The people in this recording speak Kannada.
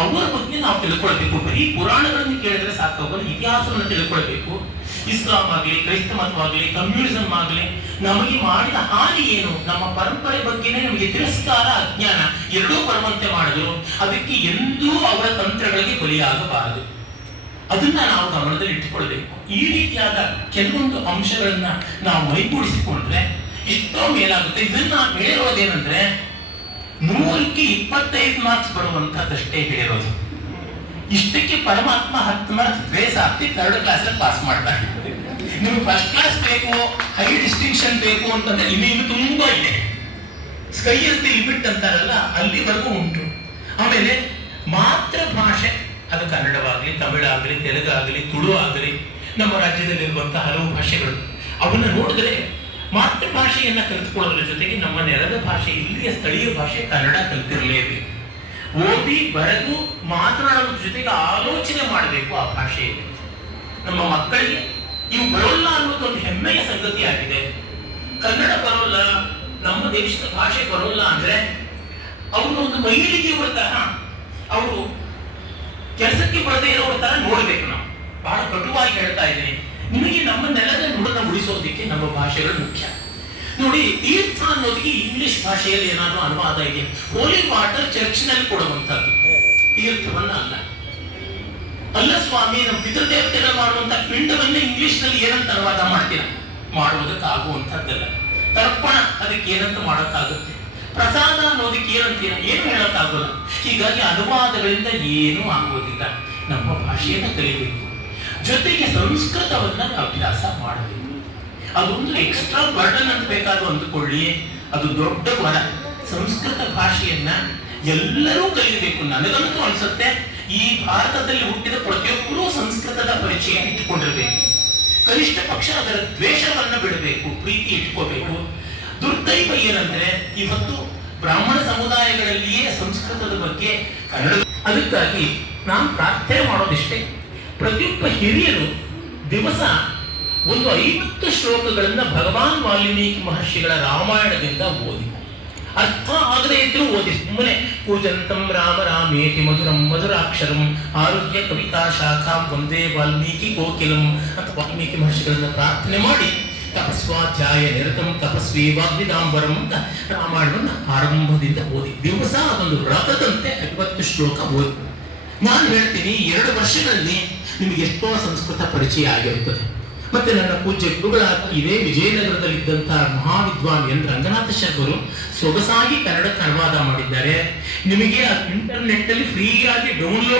ಅವರ ಬಗ್ಗೆ ನಾವು ತಿಳ್ಕೊಳ್ಬೇಕು. ಬರೀ ಪುರಾಣಗಳನ್ನು ಕೇಳಿದ್ರೆ ಸಾಕಾಗಲ್ಲ, ಇತಿಹಾಸವನ್ನು ತಿಳ್ಕೊಳ್ಬೇಕು. ಇಸ್ಲಾಂ ಆಗಲಿ, ಕ್ರೈಸ್ತ ಮತವಾಗಲಿ, ಕಮ್ಯುನಿಸಂ ಆಗಲಿ ನಮಗೆ ಮಾಡಿದ ಹಾನಿ ಏನು, ನಮ್ಮ ಪರಂಪರೆ ಬಗ್ಗೆನೇ ನಮಗೆ ತಿರಸ್ಕಾರ, ಅಜ್ಞಾನ ಎರಡೂ ಬರುವಂತೆ ಮಾಡಿದ್ರು. ಅದಕ್ಕೆ ಎಂದೂ ಅವರ ತಂತ್ರಗಳಿಗೆ ಬಲಿಯಾಗಬಾರದು. ಅದನ್ನ ನಾವು ಗಮನದಲ್ಲಿ ಇಟ್ಟುಕೊಳ್ಬೇಕು. ಈ ರೀತಿಯಾದ ಕೆಲವೊಂದು ಅಂಶಗಳನ್ನ ನಾವು ಮೈಗೂಡಿಸಿಕೊಂಡ್ರೆ ಎಷ್ಟೋ ಮೇಲಾಗುತ್ತೆ. ಇದನ್ನ ಹೇಳಿರೋದೇನಂದ್ರೆ 100ಕ್ಕೆ 25 ಮಾರ್ಕ್ಸ್ ಬರುವಂತಹದ್ದಷ್ಟೇ ಹೇಳಿರೋದು. ಇಷ್ಟಕ್ಕೆ ಪರಮಾತ್ಮ 10 ಮಾರ್ಕ್ಸ್ ಗ್ರೇಸ್ ಆಗ್ತಿ 3rd ಕ್ಲಾಸ್ ಪಾಸ್ ಮಾಡ್ತಾರೆ. ನಿಮ್ಗೆ ಫಸ್ಟ್ ಕ್ಲಾಸ್ ಬೇಕು, ಹೈ ಡಿಸ್ಟಿಂಕ್ಷನ್ ಬೇಕು ಅಂತಂದ್ರೆ ಇನ್ನು ತುಂಬಾ ಇದೆ. ಸ್ಕೈ ಅಂತ ಲಿಮಿಟ್ ಅಂತಾರಲ್ಲ, ಅಲ್ಲಿವರೆಗೂ ಉಂಟು. ಆಮೇಲೆ ಮಾತೃಭಾಷೆ, ಅದು ಕನ್ನಡವಾಗಲಿ, ತಮಿಳಾಗಲಿ, ತೆಲುಗಾಗಲಿ, ತುಳು ಆಗಲಿ, ನಮ್ಮ ರಾಜ್ಯದಲ್ಲಿರುವಂತಹ ಹಲವು ಭಾಷೆಗಳು, ಅವನ್ನ ನೋಡಿದ್ರೆ ಮಾತೃಭಾಷೆಯನ್ನ ಕಲಿತುಕೊಳ್ಳೋದ್ರ ಜೊತೆಗೆ ನಮ್ಮ ನೆಲದ ಭಾಷೆ, ಇಲ್ಲಿಯ ಸ್ಥಳೀಯ ಭಾಷೆ ಕನ್ನಡ ಕಲಿತಿರಲೇಬೇಕು. ಓದಿ ಬರೆದು ಮಾತನಾಡೋದ್ರ ಜೊತೆಗೆ ಆಲೋಚನೆ ಮಾಡಬೇಕು ಆ ಭಾಷೆಯಲ್ಲಿ. ನಮ್ಮ ಮಕ್ಕಳಿಗೆ ಇವು ಬರೋಲ್ಲ ಅನ್ನೋದೊಂದು ಹೆಮ್ಮೆಯ ಸಂಗತಿ ಆಗಿದೆ. ಕನ್ನಡ ಬರೋಲ್ಲ, ನಮ್ಮ ದೇಶದ ಭಾಷೆ ಬರೋಲ್ಲ ಅಂದ್ರೆ ಅವ್ರನ್ನ ಒಂದು ಮೈಲಿಗೆ ತರ, ಅವರು ಕೆಲಸಕ್ಕೆ ಬರದೇ ಇರೋರ ತರ ನೋಡ್ಬೇಕು. ನಾವು ಬಹಳ ಕಟುವಾಗಿ ಹೇಳ್ತಾ ಇದ್ದೀನಿ. ನಿಮಗೆ ನಮ್ಮ ನೆಲದ ನುಡಿನ ಉಳಿಸೋದಕ್ಕೆ ನಮ್ಮ ಭಾಷೆಗಳು ಮುಖ್ಯ. ನೋಡಿ, ತೀರ್ಥ ಅನ್ನೋದಕ್ಕೆ ಇಂಗ್ಲಿಷ್ ಭಾಷೆಯಲ್ಲಿ ಏನಾದ್ರು ಅನುವಾದ ಇದೆ. ಹೋಲಿ ವಾಟರ್ ಚರ್ಚ್ನಲ್ಲಿ ಕೊಡುವಂತದ್ದು, ತೀರ್ಥವನ್ನ ಅಲ್ಲ. ಅಲ್ಲ ಸ್ವಾಮಿ, ನಮ್ಮ ಪಿತೃದೇವತೆಗಳು ಮಾಡುವಂತ ಪಿಂಡವನ್ನ ಇಂಗ್ಲಿಷ್ ನಲ್ಲಿ ಏನಂತ ಅನುವಾದ ಮಾಡ್ತೀರ? ಮಾಡುವುದಕ್ಕಾಗುವಂತದ್ದಲ್ಲ. ತರ್ಪಣ ಅದಕ್ಕೆ ಏನಂತ ಮಾಡೋಕ್ಕಾಗುತ್ತೆ? ಪ್ರಸಾದ ಅನ್ನೋದಕ್ಕೆ ಏನಂತೀರ? ಏನು ಹೇಳಕ್ಕಾಗಲ್ಲ. ಹೀಗಾಗಿ ಅನುವಾದಗಳಿಂದ ಏನೂ ಆಗುವುದಿಲ್ಲ. ನಮ್ಮ ಭಾಷೆಯನ್ನು ಕಲಿಬೇಕು, ಜೊತೆಗೆ ಸಂಸ್ಕೃತವನ್ನ ಅಭ್ಯಾಸ ಮಾಡಬೇಕು. ಅದೊಂದು ಎಕ್ಸ್ಟ್ರಾ ಬರ್ಡನ್ ಅಂತ ಬೇಕಾದ್ರೂ ಅಂದುಕೊಳ್ಳಿ, ಅದು ದೊಡ್ಡ ವರ. ಸಂಸ್ಕೃತ ಭಾಷೆಯನ್ನ ಎಲ್ಲರೂ ಕಲಿಯಬೇಕು. ನನಗಂತೂ ಅನ್ಸುತ್ತೆ, ಈ ಭಾರತದಲ್ಲಿ ಹುಟ್ಟಿದ ಪ್ರತಿಯೊಬ್ಬರೂ ಸಂಸ್ಕೃತದ ಪರಿಚಯ ಇಟ್ಟುಕೊಂಡಿರ್ಬೇಕು. ಕನಿಷ್ಠ ಪಕ್ಷ ಅದರ ದ್ವೇಷವನ್ನ ಬಿಡಬೇಕು, ಪ್ರೀತಿ ಇಟ್ಕೋಬೇಕು. ದುರ್ದೈವ ಏನಂದ್ರೆ ಇವತ್ತು ಬ್ರಾಹ್ಮಣ ಸಮುದಾಯಗಳಲ್ಲಿಯೇ ಸಂಸ್ಕೃತದ ಬಗ್ಗೆ ಕನ್ನಡ. ಅದಕ್ಕಾಗಿ ನಾನು ಪ್ರಾರ್ಥನೆ ಮಾಡೋದಿಷ್ಟೇ, ಪ್ರತಿಯೊಬ್ಬ ಹಿರಿಯರು ದಿವಸ ಒಂದು 50 ಶ್ಲೋಕಗಳನ್ನ ಭಗವಾನ್ ವಾಲ್ಮೀಕಿ ಮಹರ್ಷಿಗಳ ರಾಮಾಯಣದಿಂದ ಓದಿ. ಅರ್ಥ ಆಗದೇ ಇದ್ರೂ ಓದಿ. ಸುಮ್ಮನೆ ಕೂಜಂತಂ ರಾಮ ರಾಮೇತಿ ಮಧುರಂ ಮಧುರಾಕ್ಷರಂ ಆರೋಗ್ಯ ಕವಿತಾ ಶಾಖಾಂ ವಂದೇ ವಾಲ್ಮೀಕಿ ಕೋಕಿಲಂ ಅಂತ ವಾಲ್ಮೀಕಿ ಮಹರ್ಷಿಗಳನ್ನ ಪ್ರಾರ್ಥನೆ ಮಾಡಿ, ತಪಸ್ವಾಧ್ಯಾಯ ನಿರತಂ ತಪಸ್ವಿ ವಾಗ್ವಿದಾಂಬರಂ ಅಂತ ರಾಮಾಯಣವನ್ನ ಆರಂಭದಿಂದ ಓದಿ. ದಿವಸ ಅದೊಂದು ವ್ರತದಂತೆ 50 ಶ್ಲೋಕ ಓದಿ. ನಾನು ಹೇಳ್ತೀನಿ, 2 ವರ್ಷಗಳಲ್ಲಿ ನಿಮಗೆ ಎಷ್ಟೋ ಸಂಸ್ಕೃತ ಪರಿಚಯ ಆಗಿರುತ್ತದೆ. ಮತ್ತೆ ನನ್ನ ಪೂಜ್ಯ ಗುರುಗಳಾದ ಇದೇ ವಿಜಯನಗರದಲ್ಲಿದ್ದಂತಹ ಮಹಾವಿದ್ವಾನ್ ಎನ್ ರಂಗನಾಥ ಶರ್ಮರು ಸೊಗಸಾಗಿ ಕನ್ನಡಕ್ಕೆ ಅನುವಾದ ಮಾಡಿದ್ದಾರೆ. ನಿಮಗೆ ಇಂಟರ್ನೆಟ್ ಅಲ್ಲಿ ಫ್ರೀಯಾಗಿ ಡೌನ್ಲೋಡ್